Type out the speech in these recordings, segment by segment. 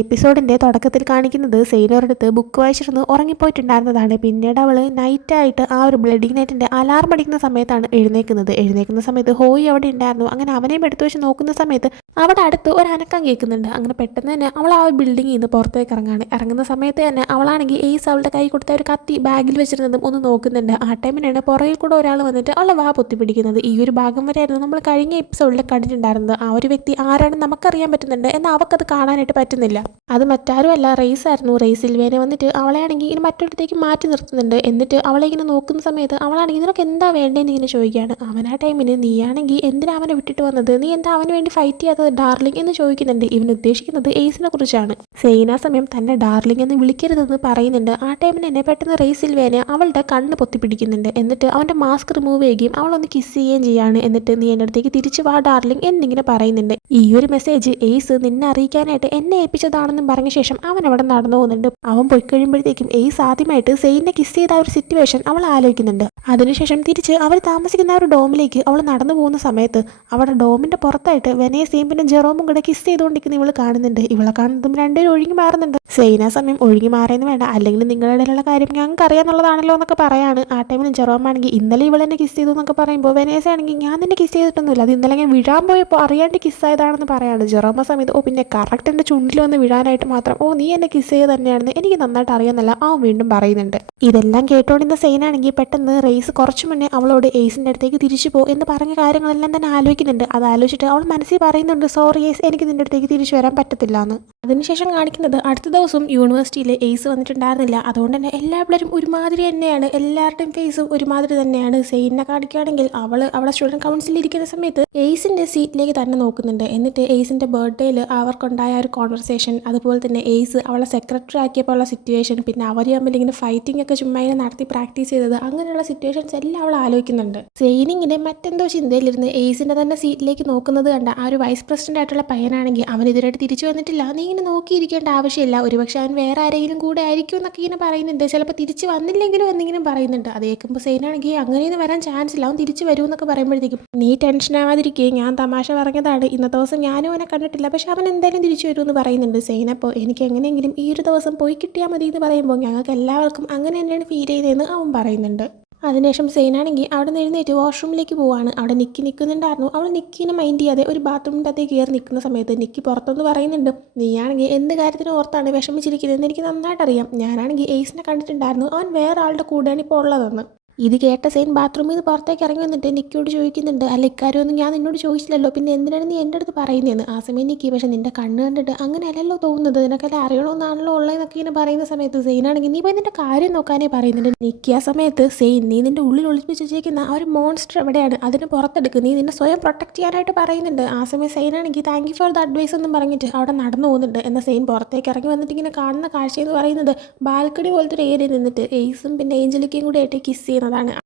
എപ്പിസോഡിന്റെ തുടക്കത്തിൽ കാണിക്കുന്നത് സെയിനോരടുത്ത് ബുക്ക് വായിച്ചിരുന്ന് ഉറങ്ങിപ്പോയിട്ടുണ്ടായിരുന്നതാണ്. പിന്നീട് അവൾ നൈറ്റായിട്ട് ആ ഒരു ബ്ലഡിങ് നൈറ്റിന്റെ അലാറം അടിക്കുന്ന സമയത്താണ് എഴുന്നേൽക്കുന്ന സമയത്ത് ഹോയി അവിടെ ഉണ്ടായിരുന്നു. അങ്ങനെ അവനെയും എടുത്തു വെച്ച് നോക്കുന്ന സമയത്ത് അവിടെ അടുത്ത് ഒരു അനക്കം കേൾക്കുന്നുണ്ട്. അങ്ങനെ പെട്ടെന്ന് തന്നെ അവൾ ആ ബിൽഡിങ്ങിൽ നിന്ന് പുറത്തേക്ക് ഇറങ്ങുന്ന സമയത്ത് തന്നെ അവളാണെങ്കിൽ എയ്സ് അവളുടെ കൈ കൊടുത്ത ഒരു കത്തി ബാഗിൽ വെച്ചിരുന്നതും ഒന്ന് നോക്കുന്നുണ്ട്. ആ ടൈമിനാണ് പുറകിൽ കൂടെ ഒരാൾ വന്നിട്ട് അവളെ വാ പൊത്തിപ്പിടിക്കുന്നത്. ഈ ഒരു ഭാഗം വരെയായിരുന്നു നമ്മൾ കഴിഞ്ഞ എപ്പിസോഡിൽ കണ്ടിട്ടുണ്ടായിരുന്നത്. ആ ഒരു വ്യക്തി ആരാണെന്ന് നമുക്കറിയാൻ പറ്റുന്നുണ്ട്, എന്നാൽ അവൾക്കത് കാണാനായിട്ട് പറ്റുന്നില്ല. അത് മറ്റാരും അല്ല, റേസ് ആയിരുന്നു. റേസ് സിൽവേനെ വന്നിട്ട് അവളെയാണെങ്കിൽ ഇങ്ങനെ മറ്റൊരിടത്തേക്ക് മാറ്റി നിർത്തുന്നുണ്ട്. എന്നിട്ട് അവളെ ഇങ്ങനെ നോക്കുന്ന സമയത്ത് അവളാണെങ്കിൽ നിനക്ക് എന്താ വേണ്ടതെന്ന് ഇങ്ങനെ ചോദിക്കുകയാണ്. അവൻ ആ ടൈമിന് നീയാണെങ്കിൽ എന്തിനാ അവനെ വിട്ടിട്ട് വന്നത്, നീ എന്താ അവന് വേണ്ടി ഫൈറ്റ് ചെയ്യാത്തത് ഡാർലിംഗ് എന്ന് ചോദിക്കുന്നുണ്ട്. ഇവൻ ഉദ്ദേശിക്കുന്നത് എയ്സിനെ കുറിച്ചാണ്. സെയിൻ ആ സമയം തന്നെ ഡാർലിംഗ് എന്ന് വിളിക്കരുതെന്ന് പറയുന്നുണ്ട്. ആ ടൈമിന് തന്നെ പെട്ടെന്ന് റേസ് സിൽവേനെ അവളുടെ കണ്ണ് പൊത്തിപ്പിടിക്കുന്നുണ്ട്. എന്നിട്ട് അവന്റെ മാസ്ക് റിമൂവ് ചെയ്യുകയും അവളൊന്ന് കിസ് ചെയ്യുകയും ചെയ്യാണ്. എന്നിട്ട് നീ എൻ്റെ അടുത്തേക്ക് തിരിച്ചു വാ ഡാർലിംഗ് എന്നിങ്ങനെ പറയുന്നുണ്ട്. ഈ ഒരു മെസ്സേജ് എയ്സ് നിന്നെ അറിയിക്കാനായിട്ട് എന്നെ ഏൽപ്പിച്ചതാണെന്നും പറഞ്ഞ ശേഷം അവൻ അവിടെ നടന്നു പോകുന്നുണ്ട്. അവൻ പോയി കഴിയുമ്പോഴത്തേക്കും എയ്സ് ആദ്യമായിട്ട് സെയിനെ കിസ് ചെയ്ത ഒരു സിറ്റുവേഷൻ അവൾ ആലോചിക്കുന്നുണ്ട്. അതിനുശേഷം തിരിച്ച് അവർ താമസിക്കുന്ന ഒരു ഡോമിലേക്ക് അവൾ നടന്നു പോകുന്ന സമയത്ത് അവിടെ ഡോമിന്റെ പുറത്തായിട്ട് വെനേസയും പിന്നെ ജെറോമും കൂടെ കിസ് ചെയ്തുകൊണ്ടിരിക്കുന്ന ഇവള് കാണുന്നുണ്ട്. ഇവളെ കാണുന്നതും രണ്ടുപേരും ഒഴുകി മാറുന്നുണ്ട്. സെയിന സമയം ഒഴുകി മാറിയെന്ന് വേണ്ട, അല്ലെങ്കിൽ നിങ്ങളുടെ ഇടയിലുള്ള കാര്യം ഞങ്ങൾക്ക് അറിയാന്നുള്ളതാണല്ലോ എന്നൊക്കെ പറയാണ്. ആ ടൈമിൽ ജെറോം ആണെങ്കിൽ ഇന്നലെ ഇവളെന്നെ കിസ് ചെയ്തു എന്നൊക്കെ പറയുമ്പോൾ വെനേസ ആണെങ്കിൽ ഞാൻ നിന്നെ കിസ് ചെയ്തിട്ടൊന്നുമില്ല, അത് ഇന്നലെ ഞാൻ വിഴാൻ പോയപ്പോൾ അറിയാണ്ട് കിസ്സായതാണെന്ന് പറയാണ്. ജെറോമ സമയത്ത് പിന്നെ കറക്റ്റ് എൻ്റെ ചുണ്ടിൽ വന്ന് വിഴാനായിട്ട് മാത്രം നീ എന്നെ കിസ് ചെയ്ത് തന്നെയാണെന്ന് എനിക്ക് നന്നായിട്ട് അറിയാമെന്നല്ല അവൻ വീണ്ടും പറയുന്നുണ്ട്. ഇതെല്ലാം കേട്ടോണ്ടിരുന്ന സെയിനാണെങ്കിൽ പെട്ടെന്ന് റേസ് കുറച്ചു മുന്നേ അവളോട് എയ്സിൻ്റെ അടുത്തേക്ക് തിരിച്ചു എന്ന് പറഞ്ഞ കാര്യങ്ങളെല്ലാം തന്നെ ആലോചിക്കുന്നുണ്ട്. അത് ആലോചിച്ചിട്ട് അവൾ മനസ്സിൽ പറയുന്നുണ്ട്, സോറി എയ്സ്, എനിക്ക് നിന്റെ അടുത്തേക്ക് തിരിച്ചു വരാൻ പറ്റത്തില്ല എന്ന്. അതിനുശേഷം കാണിക്കുന്നത് അടുത്ത ദിവസം യൂണിവേഴ്സിറ്റിയിൽ എയ്സ് വന്നിട്ടുണ്ടായിരുന്നില്ല. അതുകൊണ്ട് തന്നെ എല്ലാവരും ഒരുമാതിരി തന്നെയാണ്, എല്ലാവരുടെയും ഫേസും ഒരുമാതിരി തന്നെയാണ്. സെയിനെ കാണിക്കുകയാണെങ്കിൽ അവളെ സ്റ്റുഡൻറ് കൗൺസിലിൽ ഇരിക്കുന്ന സമയത്ത് എയ്സിന്റെ സീറ്റിലേക്ക് തന്നെ നോക്കുന്നുണ്ട്. എന്നിട്ട് എയ്സിന്റെ ബർത്ത്ഡേയിൽ അവർക്കുണ്ടായ ഒരു കോൺവെർസേഷൻ, അതുപോലെ തന്നെ എയ്സ് അവളെ സെക്രട്ടറി ആക്കിയപ്പോൾ ഉള്ള സിറ്റുവേഷൻ, പിന്നെ അവർ തമ്മിൽ ഇങ്ങനെ ഫൈറ്റിംഗ് ഒക്കെ ചുമ്മാ നടത്തി പ്രാക്ടീസ് ചെയ്തത്, അങ്ങനെയുള്ള സിറ്റുവേഷൻസ് എല്ലാം അവൾ ആലോചിക്കുന്നുണ്ട്. സെയിനിങ്ങനെ മറ്റെന്തോ ചിന്തയിലിരുന്ന് എയ്സിന്റെ തന്നെ സീറ്റിലേക്ക് നോക്കുന്നത് കണ്ട ആ ഒരു വൈസ് പ്രസിഡന്റ് ആയിട്ടുള്ള പയ്യനാണെങ്കിൽ അവൻ ഇതിനായിട്ട് തിരിച്ചു വന്നിട്ടില്ല, നീ ഇങ്ങനെ നോക്കിയിരിക്കേണ്ട ആവശ്യമില്ല, ഒരുപക്ഷെ അവൻ വേറെ ആരെങ്കിലും കൂടെ ആയിരിക്കും എന്നൊക്കെ ഇങ്ങനെ പറയുന്നുണ്ട്. ചിലപ്പോൾ തിരിച്ചു വന്നില്ലെങ്കിലും എന്നിങ്ങനെ പറയുന്നുണ്ട്. അത് കേൾക്കുമ്പോൾ സെയിനാണെങ്കിൽ അങ്ങനെയൊന്നും വരാൻ ചാൻസ് ഇല്ല, അവൻ തിരിച്ചു വരും എന്നൊക്കെ പറയുമ്പോഴത്തേക്കും നീ ടെൻഷൻ ആവാതിരിക്കുക, ഞാൻ തമാശ പറഞ്ഞതാണ്, ഇന്നത്തെ ദിവസം ഞാനും അവനെ കണ്ടിട്ടില്ല, പക്ഷെ അവൻ എന്തായാലും തിരിച്ചു വരുമെന്ന് പറയുന്നുണ്ട്. സെയിനപ്പോൾ എനിക്ക് എങ്ങനെയെങ്കിലും ഈ ഒരു ദിവസം പോയി കിട്ടിയാൽ മതി എന്ന് പറയുമ്പോൾ ഞങ്ങൾക്ക് എല്ലാവർക്കും അങ്ങനെ തന്നെയാണ് ഫീൽ ചെയ്തതെന്ന് അവൻ പറയുന്നുണ്ട്. അതിനുശേഷം സെയിനാണെങ്കിൽ അവിടെ നിന്ന് എഴുന്നേറ്റ് വാഷ്റൂമിലേക്ക് പോവാണ്. അവിടെ നിക്കി നിൽക്കുന്നുണ്ടായിരുന്നു. അവൾ നിക്കിനെ മൈൻഡ് ചെയ്യാതെ ഒരു ബാത്റൂമിൻ്റെ അകത്തേക്ക് കയറി നിൽക്കുന്ന സമയത്ത് നിക്കി പുറത്തൊന്ന് പറയുന്നുണ്ട്, നീയാണെങ്കിൽ എന്ത് കാര്യത്തിന് ഓർത്താണ് വിഷമിച്ചിരിക്കുന്നതെന്ന് എനിക്ക് നന്നായിട്ട് അറിയാം, ഞാനാണെങ്കിൽ എയ്സിനെ കണ്ടിട്ടുണ്ടായിരുന്നു, അവൻ വേറെ ആളുടെ കൂടെയാണ് ഇപ്പോൾ ഉള്ളതെന്ന്. ഇത് കേട്ട സെയിൻ ബാത്റൂമിൽ നിന്ന് പുറത്തേക്ക് ഇറങ്ങി വന്നിട്ട് നിക്കിയോട് ചോദിക്കുന്നുണ്ട്, അല്ല ഇക്കാര്യമൊന്നും ഞാൻ നിന്നോട് ചോദിച്ചില്ലല്ലോ, പിന്നെ എന്തിനാണ് നീ എൻ്റെ അടുത്ത് പറയുന്നതെന്ന്. ആ സമയം നിക്കി പക്ഷെ നിന്റെ കണ്ണ് കണ്ടിട്ട് അങ്ങനെയല്ലല്ലോ തോന്നുന്നത്, നിനക്കെല്ലാം അറിയണമെന്നാണല്ലോ ഉള്ളതെന്നൊക്കെ ഇങ്ങനെ പറയുന്ന സമയത്ത് സെയിനാണെങ്കിൽ നീ പോയി നിന്റെ കാര്യം നോക്കാനേ പറയുന്നുണ്ട്. നിക്കി ആ സമയത്ത് സെയിൻ, നീ നിന്റെ ഉള്ളിൽ ഒളിപ്പിച്ച് വെച്ചേക്കുന്ന ആ ഒരു മോൺസ്റ്റർ എവിടെയാണ്, അതിന് പുറത്തെടുക്കുക, നീ നിന്നെ സ്വയം പ്രൊട്ടക്ട് ചെയ്യാനായിട്ട് പറയുന്നുണ്ട്. ആ സമയം സെയിനാണെങ്കിൽ thank you for the advice എന്നും പറഞ്ഞിട്ട് അവിടെ നടന്നു പോകുന്നുണ്ട്. എന്നാൽ സെയിൻ പുറത്തേക്ക് ഇറങ്ങി വന്നിട്ട് ഇങ്ങനെ കാണുന്ന കാഴ്ചയെന്ന് പറയുന്നത് ബാൽക്കണി പോലത്തെ ഒരു ഏരിയ നിന്നിട്ട് എയ്സും പിന്നെ ഏഞ്ചലിക്കയും കൂടെ ആയിട്ട് കിസ് ചെയ്യുന്നത്.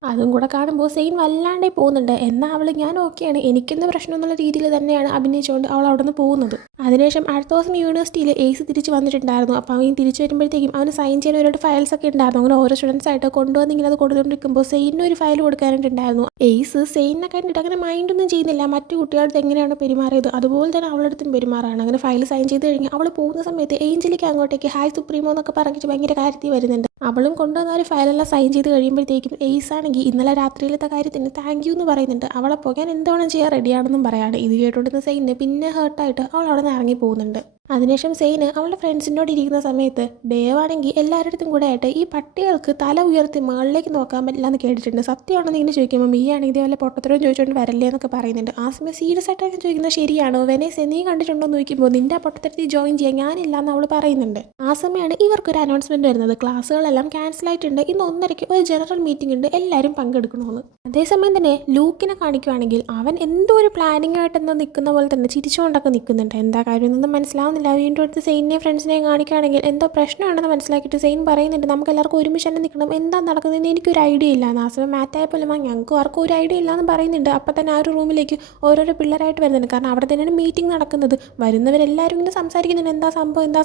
അതും കൂടെ കാണുമ്പോൾ സെയിൻ വല്ലാണ്ടേ പോകുന്നുണ്ട്. എന്നാൽ അവൾ ഞാൻ ഓക്കെയാണ്, എനിക്കെന്ത് പ്രശ്നം എന്നുള്ള രീതിയിൽ തന്നെയാണ് അഭിനയിച്ചുകൊണ്ട് അവൾ അവിടെ നിന്ന് പോകുന്നത്. അതിനുശേഷം അടുത്ത ദിവസം യൂണിവേഴ്സിറ്റിയിൽ എയ്സ് തിരിച്ച് വന്നിട്ടുണ്ടായിരുന്നു. അപ്പോൾ അവൻ തിരിച്ചു വരുമ്പോഴത്തേക്കും അവന് സൈൻ ചെയ്യാൻ ഒരുപാട് ഫയൽസ് ഒക്കെ ഉണ്ടായിരുന്നു. അങ്ങനെ ഓരോ സ്റ്റുഡൻസ് ആയിട്ട് കൊണ്ടുവന്ന് ഇങ്ങനെ അത് കൊടുത്തുകൊണ്ടിരിക്കുമ്പോൾ സെയിനിന് ഒരു ഫയൽ കൊടുക്കാനായിട്ടുണ്ടായിരുന്നു. എയ്സ് സെയിനെ കണ്ടിട്ട് അങ്ങനെ മൈൻഡൊന്നും ചെയ്യുന്നില്ല, മറ്റു കുട്ടികളുടെ എങ്ങനെയാണ് പെരുമാറിയത് അതുപോലെ തന്നെ അവളുടെ അടുത്തും പെരുമാറാണ്. അങ്ങനെ ഫയൽ സൈൻ ചെയ്ത് കഴിഞ്ഞ് അവൾ പോകുന്ന സമയത്ത് ഏഞ്ചലിക്ക് അങ്ങോട്ടേക്ക് ഹായ് സുപ്രീമോ എന്നൊക്കെ പറഞ്ഞിട്ട് ഭയങ്കര കാര്യത്തിൽ വരുന്നുണ്ട്. അവളും കൊണ്ടുവന്ന ഒരു ഫയലെല്ലാം സൈൻ ചെയ്ത് കഴിയുമ്പോഴത്തേക്കും എയ്സ് ആണെങ്കിൽ ഇന്നലെ രാത്രിയിലത്തെ കാര്യത്തിന് താങ്ക് യു എന്ന് പറയുന്നുണ്ട്. അവളെ പോകാൻ എന്തുവേണം ചെയ്യാൻ റെഡിയാണെന്നും പറയാണ്. ഇത് കേട്ടുകൊണ്ടിരുന്ന സെയിന് പിന്നെ ഹേർട്ടായിട്ട് അവൾ അവിടെ നിന്ന് ഇറങ്ങി പോകുന്നുണ്ട്. അതിനുശേഷം സെയിന് അവളുടെ ഫ്രണ്ട്സിനോട് ഇരിക്കുന്ന സമയത്ത് ഡേവാണെങ്കിൽ എല്ലാവരുടെ അടുത്തും കൂടെ ആയിട്ട് ഈ പട്ടികൾക്ക് തല ഉയർത്തി മുകളിലേക്ക് നോക്കാൻ പറ്റില്ല എന്ന് കേട്ടിട്ടുണ്ട്, സത്യമാണെന്ന് ഇങ്ങനെ ചോദിക്കുമ്പോൾ മീ ആണെങ്കിൽ ഇതേപോലെ പൊട്ടത്തരം ചോദിച്ചുകൊണ്ട് വരല്ലേ എന്നൊക്കെ പറയുന്നുണ്ട്. ആ സമയം സീരിയസ് ആയിട്ടൊക്കെ ചോദിക്കുന്നത് ശരിയാണോ വെനേസ്, നീ കണ്ടിട്ടുണ്ടോ എന്ന് ചോദിക്കുമ്പോൾ നിന്റെ പൊട്ടത്തരത്തിൽ ജോയിൻ ചെയ്യാൻ ഞാനില്ല എന്ന് അവൾ പറയുന്നുണ്ട്. ആ സമയമാണ് ഇവർക്കൊരു അനൗൺസ്മെന്റ് വരുന്നത്, ക്ലാസ്സുകളെല്ലാം ക്യാൻസൽ ആയിട്ടുണ്ട്, ഇന്ന് 1:30 ഒരു ജനറൽ മീറ്റിംഗ് ഉണ്ട്, എല്ലാവരും പങ്കെടുക്കണമെന്ന്. അതേസമയം തന്നെ ലൂക്കിനെ കാണിക്കുവാണെങ്കിൽ അവൻ എന്തോ ഒരു പ്ലാനിങ് ആയിട്ടെന്തോ നിൽക്കുന്ന പോലെ തന്നെ ചിരിച്ചുകൊണ്ടൊക്കെ നിൽക്കുന്നുണ്ട്. എന്താ കാര്യം എന്നൊന്നും മനസ്സിലാവുന്നില്ല. വീണ്ടും അടുത്ത് സെയിനെയും ഫ്രണ്ട്സിനെയും കാണിക്കുകയാണെങ്കിൽ എന്തോ പ്രശ്നമാണെന്ന് മനസ്സിലാക്കിയിട്ട് സെയിൻ പറയുന്നുണ്ട്, നമുക്ക് എല്ലാവർക്കും ഒരുമിച്ച് തന്നെ നിൽക്കണം, എന്താ നടക്കുന്നതെന്ന് എനിക്കൊരു ഐഡിയ ഇല്ല. ആ സമയം മാറ്റായപ്പോലും ഞങ്ങൾക്ക് ആർക്കും ഒരു ഐഡിയ ഇല്ല എന്ന് പറയുന്നുണ്ട്. അപ്പം തന്നെ ആ ഒരു റൂമിലേക്ക് ഓരോരോ പിള്ളേരായിട്ട് വരുന്നുണ്ട്, കാരണം അവിടെ തന്നെയാണ് മീറ്റിംഗ് നടക്കുന്നത്. വരുന്നവരെല്ലാവരും ഇങ്ങനെ സംസാരിക്കുന്നുണ്ട്, എന്താ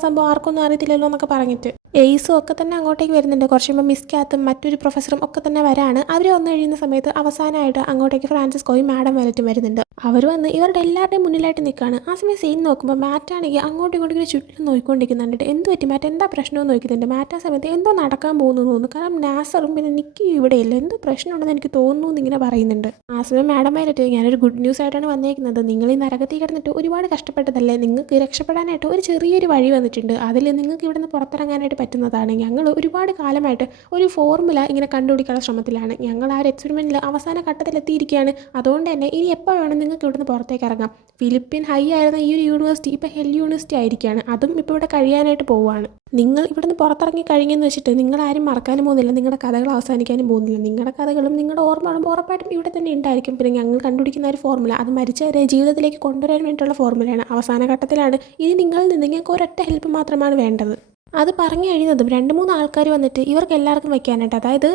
സംഭവം ആർക്കൊന്നും അറിയത്തില്ലല്ലോ എന്നൊക്കെ പറഞ്ഞിട്ട്. എയ്സും ഒക്കെ തന്നെ അങ്ങോട്ടേക്ക് വരുന്നുണ്ട്. കുറച്ച് കഴിയുമ്പോൾ മിസ് കാത്തും മറ്റൊരു പ്രൊഫസറും ഒക്കെ തന്നെ വരാണ്. അവർ വന്നു കഴിയുന്ന സമയത്ത് അവസാനമായിട്ട് അങ്ങോട്ടേക്ക് ഫ്രാൻസിസ്കോയും മാഡം വലറ്റും വരുന്നുണ്ട്. അവർ വന്ന് ഇവരുടെ എല്ലാവരുടെയും മുന്നിലായിട്ട് നിൽക്കുകയാണ്. ആ സമയം സെയിൻ നോക്കുമ്പോൾ മാറ്റാണെങ്കിൽ അങ്ങോട്ടും ഇങ്ങോട്ടും ഇങ്ങനെ ചുറ്റിലും നോക്കിക്കൊണ്ടിരിക്കുന്നുണ്ട്. എന്ത് പറ്റി മാറ്റ, എന്താ പ്രശ്നമെന്ന് നോക്കുന്നുണ്ട്. മാറ്റ ആ സമയത്ത് എന്തോ നടക്കാൻ പോകുന്നു തോന്നുന്നു. കാരണം നാസറും പിന്നെ നിക്കിയും ഇവിടെയില്ല, എന്തോ പ്രശ്നമുണ്ടെന്ന് എനിക്ക് തോന്നുന്നു എന്നിങ്ങനെ പറയുന്നുണ്ട്. ആ സമയം മാഡം വരട്ടെ, ഞാനൊരു ഗുഡ് ന്യൂസ് ആയിട്ടാണ് വന്നേക്കുന്നത്. നിങ്ങൾ ഈ നരകത്തിൽ കിടന്നിട്ട് ഒരുപാട് കഷ്ടപ്പെട്ടതല്ലേ, നിങ്ങൾക്ക് രക്ഷപ്പെടാനായിട്ട് ഒരു ചെറിയൊരു വഴി വന്നിട്ടുണ്ട്. അതിൽ നിങ്ങൾക്ക് ഇവിടെ നിന്ന് പുറത്തിറങ്ങാനായിട്ട് പറ്റുന്നതാണ്. ഞങ്ങൾ ഒരുപാട് കാലമായിട്ട് ഒരു ഫോർമുല ഇങ്ങനെ കണ്ടുപിടിക്കാനുള്ള ശ്രമത്തിലാണ്. ഞങ്ങൾ ആ ഒരു എക്സ്പെരിമെൻറ്റിൽ അവസാന ഘട്ടത്തിലെത്തിയിരിക്കുകയാണ്. അതുകൊണ്ട് തന്നെ ഇനി എപ്പോൾ വേണം നിങ്ങൾക്ക് ഇവിടുന്ന് പുറത്തേക്ക് ഇറങ്ങാം. ഫിലിപ്പീൻ ഹൈ ആയിരുന്ന ഈ ഒരു യൂണിവേഴ്സിറ്റി ഇപ്പോൾ ഹെൽ യൂണിവേഴ്സിറ്റി ആയിരിക്കുകയാണ്. അതും ഇപ്പോൾ ഇവിടെ കഴിയാനായിട്ട് പോവുകയാണ്. നിങ്ങൾ ഇവിടുന്ന് പുറത്തിറങ്ങി കഴിഞ്ഞെന്ന് വെച്ചിട്ട് നിങ്ങളാരും മറക്കാനും പോകുന്നില്ല, നിങ്ങളുടെ കഥകൾ അവസാനിക്കാനും പോകുന്നില്ല. നിങ്ങളുടെ കഥകളും നിങ്ങളുടെ ഓർമ്മകളും ഉറപ്പായിട്ടും ഇവിടെ തന്നെ ഉണ്ടായിരിക്കും. പിന്നെ ഞങ്ങൾ കണ്ടുപിടിക്കുന്ന ഒരു ഫോർമുല അത് മരിച്ചവരെ ജീവിതത്തിലേക്ക് കൊണ്ടുവരാൻ വേണ്ടിയിട്ടുള്ള ഫോർമുലയാണ്. അവസാന ഘട്ടത്തിലാണ്. ഇനി നിങ്ങളിൽ നിന്ന് നിങ്ങൾക്ക് ഒരൊറ്റ ഹെൽപ്പ് മാത്രമാണ് വേണ്ടത്. അത് പറഞ്ഞു കഴിയുന്നതും 2-3 ആൾക്കാർ വന്നിട്ട് ഇവർക്ക് എല്ലാവർക്കും വയ്ക്കാനായിട്ട്, അതായത്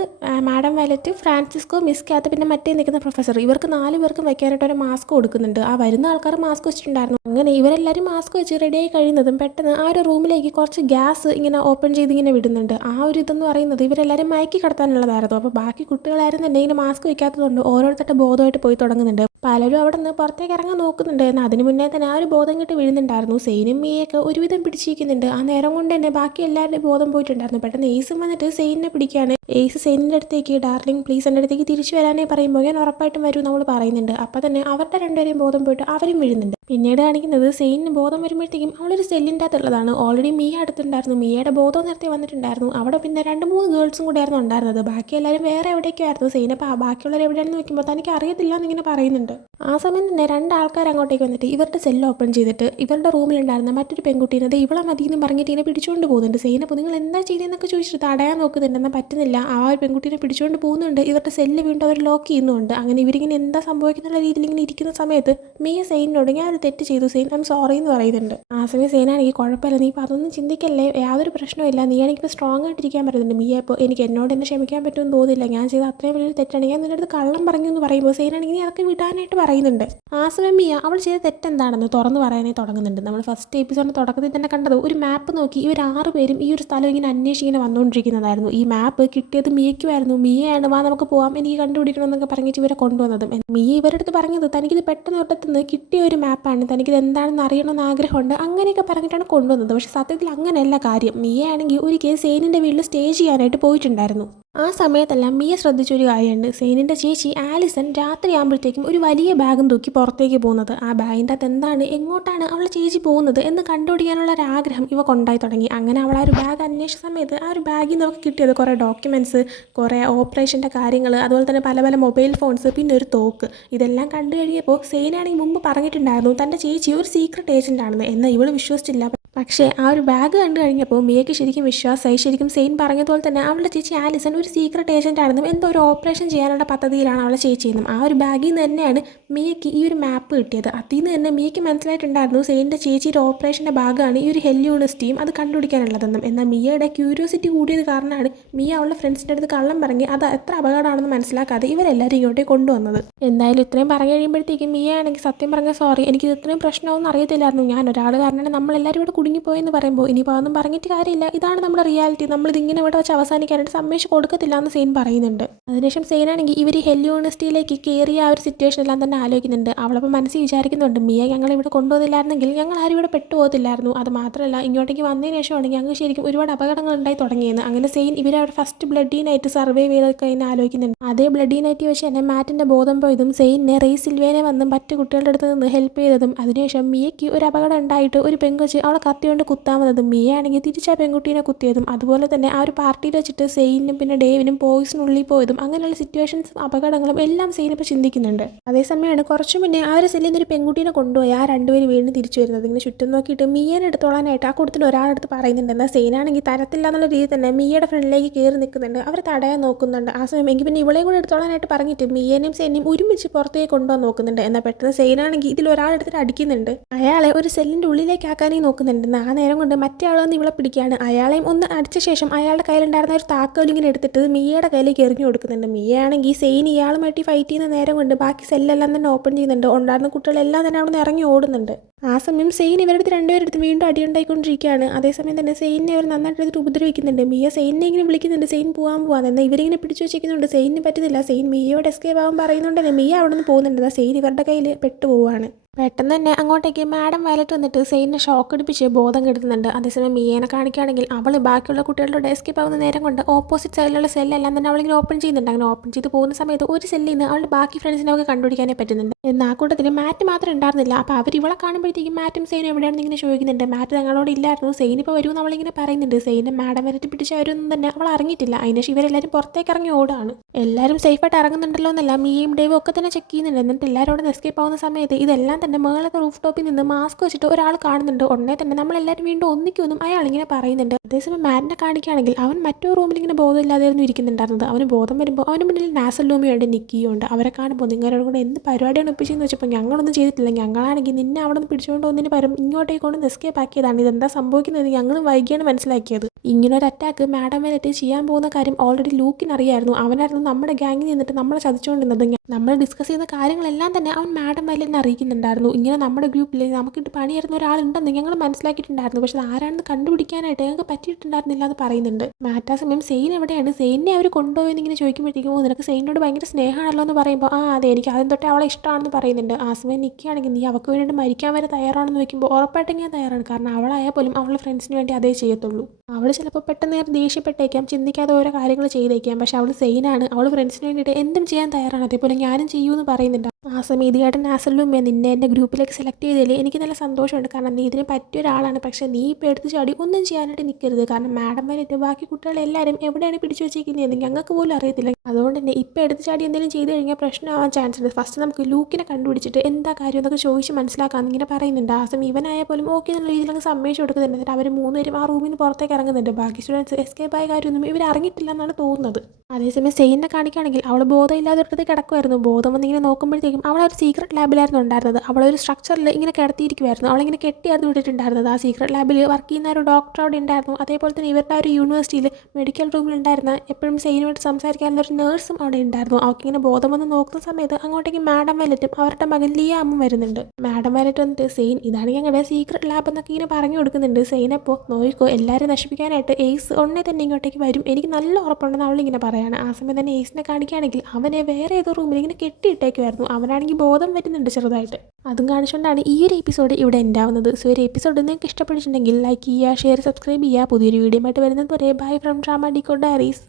മാഡം വയലറ്റ്, ഫ്രാൻസിസ്കോ, മിസ് കാത്ത്, പിന്നെ മറ്റേ നിൽക്കുന്ന പ്രൊഫസർ, ഇവർക്ക് 4 പേർക്കും വയ്ക്കാനായിട്ട് ഒരു മാസ്ക് കൊടുക്കുന്നുണ്ട്. ആ വരുന്ന ആൾക്കാർ മാസ്ക് വെച്ചിട്ടുണ്ടായിരുന്നു. അങ്ങനെ ഇവരെല്ലാവരും മാസ്ക് വെച്ച് റെഡിയായി കഴിയുന്നതും പെട്ടെന്ന് ആ ഒരു റൂമിലേക്ക് കുറച്ച് ഗ്യാസ് ഇങ്ങനെ ഓപ്പൺ ചെയ്ത് ഇങ്ങനെ വിടുന്നുണ്ട്. ആ ഒരു ഇതെന്ന് പറയുന്നത് ഇവരെല്ലാവരും മയക്കി കടത്താനുള്ളതായിരുന്നു. അപ്പോൾ ബാക്കി കുട്ടികളായിരുന്നുണ്ടെങ്കിൽ ഇങ്ങനെ മാസ്ക് വയ്ക്കാത്തതുകൊണ്ട് ഓരോരുത്തരുടെ ബോധമായിട്ട് പോയി തുടങ്ങുന്നുണ്ട്. പലരും അവിടെ നിന്ന് പുറത്തേക്ക് ഇറങ്ങാൻ നോക്കുന്നുണ്ട്. എന്നാൽ അതിന് മുന്നേ തന്നെ ആ ഒരു ബോധം കിട്ട് വീഴുന്നുണ്ടായിരുന്നു. സെയിനും മിയൊക്കെ ഒരുവിധം പിടിച്ചിരിക്കുന്നുണ്ട്. ആ നേരം കൊണ്ട് തന്നെ ബാക്കി എല്ലാവരുടെയും ബോധം പോയിട്ടുണ്ടായിരുന്നു. പെട്ടെന്ന് എയ്സും വന്നിട്ട് സെയിനെ പിടിക്കുകയാണ്. എയ്സ് സെയിനിൻ്റെ അടുത്തേക്ക്, ഡാർലിംഗ് പ്ലീസ് എൻ്റെ അടുത്തേക്ക് തിരിച്ചു വരാനേ പറയുമ്പോൾ ഞാൻ ഉറപ്പായിട്ടും വരും നമ്മൾ പറയുന്നുണ്ട്. അപ്പോൾ തന്നെ അവരുടെ രണ്ടുപേരെയും ബോധം പോയിട്ട് അവരും വീഴുന്നുണ്ട്. പിന്നീട് കാണിക്കുന്നത് സെയിനിന് ബോധം വരുമ്പോഴത്തേക്കും അവളൊരു സെല്ലിൻ്റെ അകത്തുള്ളതാണ്. ഓൾറെഡി മിയ അടുത്തുണ്ടായിരുന്നു. മിയയുടെ ബോധം നേരത്തെ വന്നിട്ടുണ്ടായിരുന്നു. അവിടെ പിന്നെ 2-3 ഗേൾസും കൂടെയായിരുന്നു ഉണ്ടായിരുന്നത്. ബാക്കി എല്ലാവരും വേറെ എവിടേക്കോ ആയിരുന്നു. സെയിൻ അപ്പോൾ ബാക്കിയുള്ളവർ എവിടെയാണെന്ന് നോക്കുമ്പോൾ തനിക്ക് അറിയത്തില്ല എന്നിങ്ങനെ പറയുന്നുണ്ട്. ആ സമയം തന്നെ 2 ആൾക്കാർ അങ്ങോട്ടേക്ക് വന്നിട്ട് ഇവരുടെ സെല്ല് ഓപ്പൺ ചെയ്തിട്ട് ഇവരുടെ റൂമിലുണ്ടായിരുന്ന മറ്റൊരു പെൺകുട്ടീനെ അത് ഇവളെ മതിയെന്ന് പറഞ്ഞിട്ട് ഇതിനെ പിടിച്ചുകൊണ്ട് പോകുന്നുണ്ട്. സെയിൻ അപ്പോൾ നിങ്ങൾ എന്താ ചെയ്യുന്നതെന്നൊക്കെ ചോദിച്ചിട്ട് തടയാൻ നോക്കുന്നുണ്ട്. എന്നാൽ പറ്റുന്നില്ല. ആ ഒരു പെൺകുട്ടീനെ പിടിച്ചുകൊണ്ട് പോകുന്നുണ്ട്. ഇവരുടെ സെല്ല് വീണ്ടും അവർ ലോക്ക് ചെയ്യുന്നുണ്ട്. അങ്ങനെ ഇവരിങ്ങനെ എന്താ സംഭവിക്കുന്ന രീതിയിൽ ഇങ്ങനെ ഇരിക്കുന്ന സമയത്ത് മിയ സെയിനോട് ഞാൻ ഒരു തെറ്റ് ചെയ്തു സെയിൻ, ഐ എം സോറി എന്ന് പറയുന്നുണ്ട്. ആ സമയം സെയിനാണെങ്കിൽ കുഴപ്പമില്ല, നീ ഇപ്പോൾ അതൊന്നും ചിന്തിക്കല്ലേ, യാതൊരു പ്രശ്നമില്ല, നീയാണെങ്കിൽ ഇപ്പോൾ സ്ട്രോങ് ആയിട്ടിരിക്കാൻ പറയുന്നുണ്ട്. മിയ ഇപ്പോൾ എനിക്ക് എന്നോട് എന്നെ ക്ഷമിക്കാൻ പറ്റുമെന്ന് തോന്നില്ല, ഞാൻ ചെയ്ത അത്രയും വലിയൊരു തെറ്റാണ്, ഞാൻ നിന്റെ അടുത്ത് കള്ളം പറഞ്ഞു എന്ന് പറയുമ്പോൾ സെയിനാണെങ്കിൽ നീ അതൊക്കെ വിടാനായിട്ട് പറയുന്നുണ്ട്. ആ സമയം മിയ അവൾ ചെയ്ത തെറ്റെന്താണെന്ന് തുറന്ന് പറയാനേ തുടങ്ങുന്നുണ്ട്. നമ്മൾ ഫസ്റ്റ് എപ്പിസോഡിൻ്റെ തുടക്കത്തിൽ തന്നെ കണ്ടത് ഒരു മാപ്പ് നോക്കി ഇവർ 6 പേരും ഈ ഒരു സ്ഥലം ഇങ്ങനെ അന്വേഷിച്ചിങ്ങനെ വന്നുകൊണ്ടിരിക്കുന്നതായിരുന്നു. ഈ മാപ്പ് കിട്ടിയത് മിയയ്ക്കുമായിരുന്നു. മിയയാണ് വാ നമുക്ക് പോകാം, എനിക്ക് കണ്ടുപിടിക്കണമെന്നൊക്കെ പറഞ്ഞിട്ട് ഇവരെ കൊണ്ടുവന്നതും. മിയ ഇവരുടെ അടുത്ത് പറഞ്ഞത് തനിക്കിത് പെട്ടെന്ന് തൊട്ടത്തുനിന്ന് കിട്ടിയ ഒരു മാപ്പാണ്, തനിക്കിത് എന്താണെന്ന് അറിയണമെന്ന് ആഗ്രഹമുണ്ട്, അങ്ങനെയൊക്കെ പറഞ്ഞിട്ടാണ് കൊണ്ടുവന്നത്. പക്ഷേ സത്യത്തിൽ അങ്ങനെയല്ല കാര്യം. മിയയാണെങ്കിൽ ഒരു കേസ് സെയിനിൻ്റെ വീട്ടിൽ സ്റ്റേ ചെയ്യാനായിട്ട് പോയിട്ടുണ്ടായിരുന്നു. ആ സമയത്തെല്ലാം മിയ ശ്രദ്ധിച്ചൊരു കാര്യമുണ്ട്. സെയിനിൻ്റെ ചേച്ചി ആലിസൺ രാത്രിയാകുമ്പോഴത്തേക്കും ഒരു വലിയ ബാഗും തൂക്കി പുറത്തേക്ക് പോകുന്നത്. ആ ബാഗിൻ്റെ അകത്ത് എന്താണ്, എങ്ങോട്ടാണ് അവളെ ചേച്ചി പോകുന്നത് എന്ന് കണ്ടുപിടിക്കാനുള്ള ഒരു ആഗ്രഹം ഇവ കൊണ്ടായി തുടങ്ങി. അങ്ങനെ അവൾ ആ ഒരു ബാഗ് അന്വേഷിച്ച സമയത്ത് ആ ഒരു ബാഗിൽ നമുക്ക് കിട്ടിയത് കുറേ ഡോക്യുമെൻറ്റ്സ്, കുറേ ഓപ്പറേഷൻ്റെ കാര്യങ്ങൾ, അതുപോലെ തന്നെ പല പല മൊബൈൽ ഫോൺസ്, പിന്നെ ഒരു തോക്ക്. ഇതെല്ലാം കണ്ടു കഴിയുമ്പോൾ സെയിനാണെങ്കിൽ മുമ്പ് പറഞ്ഞിട്ടുണ്ടായിരുന്നു തൻ്റെ ചേച്ചി ഒരു സീക്രട്ട് ഏജൻ്റ് ആണെന്ന്. എന്നാൽ ഇവൾ വിശ്വസിച്ചില്ല. പക്ഷേ ആ ഒരു ബാഗ് കണ്ടു കഴിഞ്ഞപ്പോൾ മിയയ്ക്ക് ശരിക്കും വിശ്വാസമായി. ശരിക്കും സെയിൻ പറഞ്ഞതുപോലെ തന്നെ അവളുടെ ചേച്ചി ആലിസൺ ഒരു സീക്രട്ട് ഏജൻ്റ് ആണെന്നും എന്തോ ഒരു ഓപ്പറേഷൻ ചെയ്യാനുള്ള പദ്ധതിയിലാണ് അവളെ ചേച്ചിയെന്നും. ആ ഒരു ബാഗിൽ നിന്ന് തന്നെയാണ് മിയയ്ക്ക് ഈ ഒരു മാപ്പ് കിട്ടിയത്. അതിൽ നിന്ന് തന്നെ മിയയ്ക്ക് മനസ്സിലായിട്ടുണ്ടായിരുന്നു സെയിൻ്റെ ചേച്ചിയുടെ ഓപ്പറേഷൻ്റെ ഭാഗമാണ് ഈ ഒരു ഹെൽ യൂണിവേഴ്സിറ്റിയും അത് കണ്ടുപിടിക്കാനുള്ളതെന്നും. എന്നാൽ മിയയുടെ ക്യൂരിയോസിറ്റി കൂടിയത് കാരണമാണ് മിയ അവളുടെ ഫ്രണ്ട്സിൻ്റെ അടുത്ത് കള്ളം പറഞ്ഞ് അത് എത്ര അപകടമാണെന്ന് മനസ്സിലാക്കാതെ ഇവരെല്ലാവരും ഇങ്ങോട്ടേക്ക് കൊണ്ടുവന്നത്. എന്തായാലും ഇത്രയും പറഞ്ഞു കഴിയുമ്പോഴത്തേക്കും മിയ ആണെങ്കിൽ സത്യം പറഞ്ഞാൽ സോറി, എനിക്കിത് ഇത്രയും പ്രശ്നമൊന്നും അറിയത്തില്ലായിരുന്നു, ഞാൻ ഒരാൾ കാരണമാണ് നമ്മളെല്ലാവരും ഇവിടെ കുടുങ്ങിപ്പോയെന്ന് പറയുമ്പോൾ ഇനിയിപ്പോൾ അതൊന്നും പറഞ്ഞിട്ട് കാര്യമില്ല, ഇതാണ് നമ്മുടെ റിയാലിറ്റി, നമ്മളിതിങ്ങനെ ഇവിടെ വെച്ച് അവസാനിക്കാനായിട്ട് സമ്മതിച്ച് കൊടുക്കത്തില്ല എന്ന് സെയിൻ പറയുന്നുണ്ട്. അതിനുശേഷം സെയിനാണെങ്കിൽ ഇവർ ഹെൽ യൂണിവേഴ്സിറ്റിയിലേക്ക് കയറിയ ആ ഒരു സിറ്റുവേഷൻ എല്ലാം തന്നെ ആലോചിക്കുന്നുണ്ട്. അവളപ്പോൾ മനസ്സിൽ വിചാരിക്കുന്നുണ്ട് മിയ ഞങ്ങൾ ഇവിടെ കൊണ്ടുവന്നില്ലായിരുന്നെങ്കിൽ ഞങ്ങൾ ആരും ഇവിടെ പെട്ടുപോകത്തില്ലായിരുന്നു. അത് മാത്രമല്ല ഇങ്ങോട്ടേക്ക് വന്നതിന് ശേഷമാണ് ഞങ്ങൾ ശരിക്കും ഒരുപാട് അപകടങ്ങൾ ഉണ്ടായി തുടങ്ങിയെന്ന്. അങ്ങനെ സെയിൻ ഇവരവിടെ ഫസ്റ്റ് ബ്ലഡീനായിട്ട് സർവൈവ് ചെയ്തൊക്കെ അതിനെ ആലോചിക്കുന്നുണ്ട്. അതേ ബ്ലഡീനായിട്ട് വെച്ച് തന്നെ മാറ്റിൻ്റെ ബോധം പോയതും സെയിനെ റേസ് സിൽവേനെ വന്നും മറ്റു കുട്ടികളുടെ അടുത്ത് നിന്ന് ഹെൽപ്പ് ചെയ്തതും അതിനുശേഷം മിയയ്ക്ക് ഒരു അപകടം ഉണ്ടായിട്ട് ഒരു പെങ്കൊച്ച് അവളെ കത്തിയോണ്ട് കുത്താൻ വന്നതും മിയ ആണെങ്കിൽ തിരിച്ചാ പെൺകുട്ടീനെ കുത്തിയതും അതുപോലെ തന്നെ ആ ഒരു പാർട്ടിയിൽ വെച്ചിട്ട് സെയിനും പിന്നെ ഡേവിനും പോയിസിനുള്ളിൽ പോയതും അങ്ങനെയുള്ള സിറ്റുവേഷൻസും അപകടങ്ങളും എല്ലാം സെയിൻ ഇപ്പോൾ ചിന്തിക്കുന്നുണ്ട്. അതേസമയമാണ് കുറച്ചു മുന്നേ ആ ഒരു സെല്ലിൽ നിന്ന് ഒരു പെൺകുട്ടീനെ കൊണ്ടുപോയി ആ 2 പേര് വീണ്ടും തിരിച്ചു വരുന്നത്. ഇങ്ങനെ ചുറ്റും നോക്കിയിട്ട് മിയേനെ എടുത്തോളാനായിട്ട് ആ കൂട്ടത്തിൽ ഒരാളെടുത്ത് പറയുന്നുണ്ട്. എന്നാൽ സെയിനാണെങ്കിൽ തരത്തില്ല എന്നുള്ള രീതിയിൽ തന്നെ മിയയുടെ ഫ്രണ്ടിലേക്ക് കയറി നിൽക്കുന്നുണ്ട്. അവർ തടയാൻ നോക്കുന്നുണ്ട്. ആ സമയം എങ്കിൽ പിന്നെ ഇവളെയും കൂടെ എടുത്തോളാനായിട്ട് പറഞ്ഞിട്ട് മിയേനെയും സെയിനെയും ഒരുമിച്ച് പുറത്തേക്ക് കൊണ്ടുപോകാൻ നോക്കുന്നുണ്ട്. എന്നാൽ പെട്ടെന്ന് സെയിനാണെങ്കിൽ ഇതിൽ ഒരാളെടുത്തിട്ട് അടിക്കുന്നുണ്ട്. അയാളെ ഒരു സെല്ലിൻ്റെ ഉള്ളിലേക്ക് ആക്കാനേ നോക്കുന്നുണ്ട്. നിൽക്കുന്നുണ്ടെന്ന്. ആ നേരം കൊണ്ട് മറ്റേ ആളൊന്ന് ഇവളെ പിടിക്കുകയാണ്. അയാളെയും ഒന്ന് അടിച്ച ശേഷം അയാളുടെ കയ്യിലുണ്ടായിരുന്ന ഒരു താക്കോൽ ഇങ്ങനെ എടുത്തിട്ട് മിയയുടെ കയ്യിലേക്ക് എറിഞ്ഞു കൊടുക്കുന്നുണ്ട്. മിയയാണെങ്കിൽ സെയിൻ ഇയാളുമായിട്ട് ഫൈറ്റ് ചെയ്യുന്ന നേരം കൊണ്ട് ബാക്കി സെല്ലെല്ലാം തന്നെ ഓപ്പൺ ചെയ്യുന്നുണ്ട്. ഉണ്ടായിരുന്ന കുട്ടികളെല്ലാം തന്നെ അവിടെ നിന്ന് ഇറങ്ങി ഓടുന്നുണ്ട്. ആ സമയം സെയിൻ ഇവരുടെ അടുത്ത് രണ്ടുപേരെടുത്ത് വീണ്ടും അടിയുണ്ടായിക്കൊണ്ടിരിക്കുകയാണ്. അതേസമയം തന്നെ സെയിനെ അവർ നന്നായിട്ട് എടുത്തിട്ട് ഉപദ്രവിക്കുന്നുണ്ട്. മിയ സെയിനെ ഇങ്ങനെ വിളിക്കുന്നുണ്ട്, സെയിൻ പോകാൻ എന്നാൽ ഇവരിങ്ങനെ പിടിച്ചു വെച്ചിരിക്കുന്നുണ്ട്. സെയിനിന് പറ്റുന്നില്ല. സെയിൻ മിയയോട് എസ്കേപ്പ് ആവാൻ പറയുന്നുണ്ടെങ്കിൽ മിയ അവിടെ നിന്ന് പോകുന്നുണ്ട്. സെയിൻ ഇവരുടെ കയ്യിൽ പെട്ടുപോവാണ്. പെട്ടെന്ന് തന്നെ അങ്ങോട്ടേക്ക് മാഡം വയലറ്റ് വന്നിട്ട് സെയിനെ ഷോക്ക് അടിപ്പിച്ച് ബോധം കെടുത്തുന്നുണ്ട്. അതേസമയം മിയേനെ കാണിക്കുകയാണെങ്കിൽ അവൾ ബാക്കിയുള്ള കുട്ടികളുടെ എസ്കേപ്പ് ആവുന്ന നേരം കൊണ്ട് ഓപ്പോസിറ്റ് സൈഡിലുള്ള സെല്ലെല്ലാം തന്നെ അവളിങ്ങനെ ഓപ്പൺ ചെയ്യുന്നുണ്ട്. അങ്ങനെ ഓപ്പൺ ചെയ്ത് പോകുന്ന സമയത്ത് ഒരു സെല്ലിൽ നിന്ന് അവളുടെ ബാക്കി ഫ്രണ്ട്സിനെ അവൾക്ക് കണ്ടുപിടിക്കാനേ പറ്റുന്നുണ്ട്. എന്നാൽ ആ കൂട്ടത്തിൽ മാറ്റ് മാത്രം ഉണ്ടായിരുന്നില്ല. അപ്പോൾ അവർ ഇവളെ കാണുമ്പോഴത്തേക്കും മാറ്റും സെയിനും എവിടെയാണെന്ന് ഇങ്ങനെ ചോദിക്കുന്നുണ്ട്. മാറ്റ് ഞങ്ങളോട് ഇല്ലായിരുന്നു, സെയിൻ ഇപ്പോൾ വരുമെന്ന് അവളിങ്ങനെ പറയുന്നുണ്ട്. സെയിനെ മാഡം വരട്ടി പിടിച്ച് വരുമെന്ന് തന്നെ അവൾ അറിഞ്ഞിട്ടില്ല. അതിനുശേഷം ഇവരെല്ലാവരും പുറത്തേക്ക് ഇറങ്ങി ഓടാണ്. എല്ലാവരും സേഫായിട്ട് ഇറങ്ങുന്നുണ്ടല്ലോ എന്നല്ല മിയയും ഡേവും ഒക്കെ തന്നെ ചെക്ക് ചെയ്യുന്നുണ്ട്. എന്നിട്ട് എല്ലാവരോടും എസ്കേപ്പ് ആവുന്ന സമയത്ത് ഇതെല്ലാം തന്നെ മേളത്തെ റൂഫ് ടോപ്പിൽ നിന്ന് മാസ്ക് വെച്ചിട്ട് ഒരാൾ കാണുന്നുണ്ട്. ഉടനെ തന്നെ നമ്മളെല്ലാവരും വീണ്ടും ഒന്നിക്കുമെന്നും അയാൾ ഇങ്ങനെ പറയുന്നുണ്ട്. അതേസമയം മാറ്റിനെ കാണിക്കുകയാണെങ്കിൽ അവൻ മറ്റൊരു റൂമിൽ ഇങ്ങനെ ബോധമില്ലാതെയായിരുന്നു ഇരിക്കുന്നുണ്ടായിരുന്നത്. അവന് ബോധം വരുമ്പോൾ അവന് മുന്നിൽ നാസൽ ലൂമിയുണ്ട്, നിക്കിയുണ്ട്. അവരെ കാണുമ്പോൾ നിങ്ങളോട് കൂടെ എന്ത് പരിപാടിയാണ് ഒപ്പിച്ചെന്ന് വെച്ചപ്പോൾ ഞങ്ങളൊന്നും ചെയ്തിട്ടില്ല, ഞങ്ങളാണെങ്കിൽ നിന്നെ അവിടെ നിന്ന് പിടിച്ചുകൊണ്ട് ഒന്നിന് പരം ഇങ്ങോട്ടേക്ക് കൊണ്ട് എസ്കേപ്പ് ആക്കിയതാണ്. ഇതെന്താ സംഭവിക്കുന്നത് ഞങ്ങൾ വൈകിയാണ് മനസ്സിലാക്കിയത്. ഇങ്ങനൊരു അറ്റാക്ക് മാഡം വന്നിട്ട് ചെയ്യാൻ പോകുന്ന കാര്യം ഓൾറെഡി ലൂക്കിന് അറിയായിരുന്നു. അവനായിരുന്നു നമ്മുടെ ഗ്യാങ്ങിൽ നിന്നിട്ട് നമ്മളെ ചതിച്ചുകൊണ്ടിരുന്നത്. നമ്മൾ ഡിസ്കസ് ചെയ്യുന്ന കാര്യങ്ങളെല്ലാം തന്നെ അവൻ മാഡം വയലറ്റിനെ അറിയിക്കുന്നുണ്ടായിരുന്നു. ഇങ്ങനെ നമ്മുടെ ഗ്രൂപ്പിൽ നമുക്കിട്ട് പണിയായിരുന്ന ഒരാളുണ്ടെന്ന് ഞങ്ങൾ മനസ്സിലാക്കിയിട്ടുണ്ടായിരുന്നു. പക്ഷെ ആരാണെന്ന് കണ്ടുപിടിക്കാനായിട്ട് ഞങ്ങൾക്ക് പറ്റിയിട്ടുണ്ടായിരുന്നില്ല എന്ന് പറയുന്നുണ്ട്. മാറ്റാ സമയം സെയിൻ എവിടെയാണ്, സെയിനെ അവർ കൊണ്ടുപോയെന്ന് ഇങ്ങനെ ചോദിക്കുമ്പോഴത്തേക്കും നിനക്ക് സെയിനോട് ഭയങ്കര സ്നേഹമാണല്ലോ എന്ന് പറയുമ്പോൾ അതെ എനിക്ക് ആദ്യം തൊട്ടേ അവളെ ഇഷ്ടമാണെന്ന് പറയുന്നുണ്ട്. ആ സമയം നിൽക്കുകയാണെങ്കിൽ നീ അവൾക്ക് വേണ്ടി മരിക്കാൻ വരെ തയ്യാറാണെന്ന് വയ്ക്കുമ്പോൾ ഉറപ്പായിട്ടും ഞാൻ തയ്യാറാണ്. കാരണം അവളായാൽ പോലും അവളുടെ ഫ്രണ്ട്സിന് വേണ്ടി അതേ ചെയ്യത്തുള്ളൂ. അവൾ ചിലപ്പോൾ പെട്ടെന്ന് നേരെ ദേഷ്യപ്പെട്ടേക്കാം, ചിന്തിക്കാതെ ഓരോ കാര്യങ്ങൾ ചെയ്തേക്കാം. പക്ഷെ അവൾ സെയിനാണ്, അവൾ ഫ്രണ്ട്സിന് വേണ്ടിയിട്ട് എന്തും ചെയ്യാൻ തയ്യാറാണ്. അതേപോലെ ഞാനും ചെയ്യുമെന്ന് പറയുന്നുണ്ട്. ആ സമയം ഇതുകാട്ടൻ നാസലും നിന്നെ എൻ്റെ ഗ്രൂപ്പിലേക്ക് സെലക്ട് ചെയ്തതിൽ എനിക്ക് നല്ല സന്തോഷമുണ്ട്. കാരണം നീ ഇതിന് പറ്റിയ ഒരാളാണ്. പക്ഷേ നീ ഇപ്പോൾ എടുത്ത് ചാടി ഒന്നും ചെയ്യാനായിട്ട് നിൽക്കരുത്. കാരണം മാഡം വന്നിട്ട് ബാക്കി കുട്ടികളെല്ലാവരും എവിടെയാണ് പിടിച്ചു വെച്ചിരിക്കുന്നത് ഞങ്ങൾക്ക് പോലും അറിയത്തില്ല. അതുകൊണ്ട് തന്നെ ഇപ്പോൾ എടുത്ത് ചാടി എന്തെങ്കിലും ചെയ്ത് കഴിഞ്ഞാൽ പ്രശ്നമാവാൻ ചാൻസ് ഉണ്ട്. ഫസ്റ്റ് നമുക്ക് ലൂക്കിനെ കണ്ടുപിടിച്ചിട്ട് എന്താ കാര്യം എന്നൊക്കെ ചോദിച്ച് മനസ്സിലാക്കാമെന്ന് ഇങ്ങനെ പറയുന്നുണ്ട്. ആ സമയം ഇവനായാൽ പോലും ഓക്കെ എന്നുള്ള രീതിയിലൊക്കെ സമ്മതിച്ചു കൊടുക്കുന്നുണ്ട്. എന്നിട്ട് അവർ മൂന്നുപേരും ആ റൂമിൽ നിന്ന് പുറത്തേക്ക് ഇറങ്ങുന്നുണ്ട്. ബാക്കി സ്റ്റുഡൻസ് എസ്കേപ്പ് ആയ കാര്യമൊന്നും ഇവർ അറിഞ്ഞിട്ടില്ല എന്നാണ് തോന്നുന്നത്. അതേസമയം സെയിനെ കാണിക്കുകയാണെങ്കിൽ അവൾ ബോധമില്ലാതെ ഒരിടത്ത് കിടക്കുമായിരുന്നു. ബോധം വന്നിങ്ങനെ നോക്കുമ്പോഴത്തേക്കും അവളൊരു സീക്രട്ട് ലാബിലായിരുന്നു ഉണ്ടായിരുന്നത്. അവളൊരു സ്ട്രക്ചറിൽ ഇങ്ങനെ കിടത്തിയിരിക്കുമായിരുന്നു. അവളിങ്ങനെ കെട്ടിയായിരുന്നു വിട്ടിട്ടുണ്ടായിരുന്നത്. ആ സീക്രട്ട് ലാബിൽ വർക്ക് ചെയ്യുന്ന ഒരു ഡോക്ടർ അവിടെ ഉണ്ടായിരുന്നു. അതേപോലെ തന്നെ ഇവരുടെ ഒരു യൂണിവേഴ്സിറ്റിയിൽ മെഡിക്കൽ റൂമിലുണ്ടായിരുന്ന എപ്പോഴും സെയിനുമായിട്ട് സംസാരിക്കാനുള്ള ഒരു നേഴ്സും അവിടെ ഉണ്ടായിരുന്നു. അവൾക്കിങ്ങനെ ബോധം വന്ന് നോക്കുന്ന സമയത്ത് അങ്ങോട്ടേക്ക് മാഡം വയലറ്റും അവരുടെ മകൻ ലിയാമും വരുന്നുണ്ട്. മാഡം വയലറ്റ് വന്നിട്ട് സെയിൻ ഇതാണ് ഞങ്ങളുടെ സീക്രട്ട് ലാബ് എന്നൊക്കെ ഇങ്ങനെ പറഞ്ഞു കൊടുക്കുന്നുണ്ട്. സെയിനപ്പോൾ നോയിക്കോ എല്ലാവരും നശിപ്പിക്കാനായിട്ട് എയ്സ് ഉടനെ തന്നെ ഇങ്ങോട്ടേക്ക് വരും, എനിക്ക് നല്ല ഉറപ്പുണ്ടെന്ന് അവളിങ്ങനെ പറയാണ്. ആ സമയം തന്നെ എയ്സിനെ കാണിക്കുകയാണെങ്കിൽ അവനെ വേറെ ഏതോ റൂമിൽ ഇങ്ങനെ കെട്ടിയിട്ടേക്കുമായിരുന്നു. അവനാണെങ്കിൽ ബോധം വരുന്നുണ്ട് ചെറുതായിട്ട്. അതും കാണിച്ചുകൊണ്ടാണ് ഈ ഒരു എപ്പിസോഡ് ഇവിടെ എൻഡ് ആവുന്നത്. സോ ഒരു എപ്പിസോഡ് നിങ്ങൾക്ക് ഇഷ്ടപ്പെട്ടിട്ടുണ്ടെങ്കിൽ ലൈക്ക് ചെയ്യുക, ഷെയർ, സബ്സ്ക്രൈബ് ചെയ്യുക. പുതിയൊരു വീഡിയോ ആയിട്ട് വരുന്നത് വരെ bye from drama discord diaries.